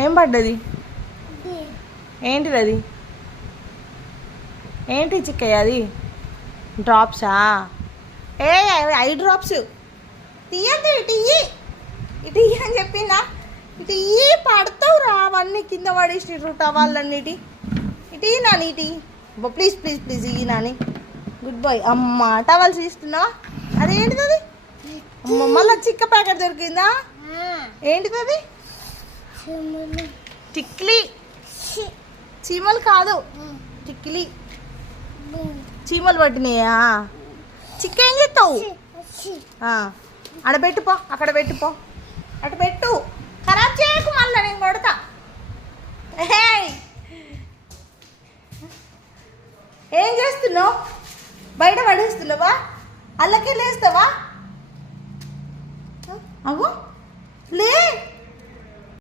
ఏం పడ్డది? ఏంటిది అది? ఏంటి చిక్కయ్య అది? డ్రాప్సా? ఏ ఐ డ్రాప్స్ తీయండి. ఇటు ఇయ్యి, ఇటు ఇయ్యి అని చెప్పిందా? ఇటు ఇయ్యి, పడతావు రా అవన్నీ కింద పడేసి టవాళ్ళన్నిటి. ఇటు ఇయ్యి నాని, ఇటు ఇయ్యి. ప్లీజ్ ప్లీజ్ ప్లీజ్ ఇయ్యి నాని. Good boy. అమ్మ టవల్స్ ఇస్తున్నావా? అదేంటిది అది? అమ్మ మళ్ళీ చిక్క ప్యాకెట్ దొరికిందా? ఏంటిది అది? టిక్లీ. చీమలు కాదు, టిక్లీ. చీమలు పట్టినాయా? చిక్క ఏం చేస్తావు? అక్కడ పెట్టుపో, అక్కడ పెట్టుపో, అటు పెట్టు. ఖరాబ్ చేయకు, మళ్ళీ నేను కొడతా. ఏం చేస్తున్నావు? బయట పడేస్తున్నావా? అల్లకే లేస్తావా? అవ్వు లే.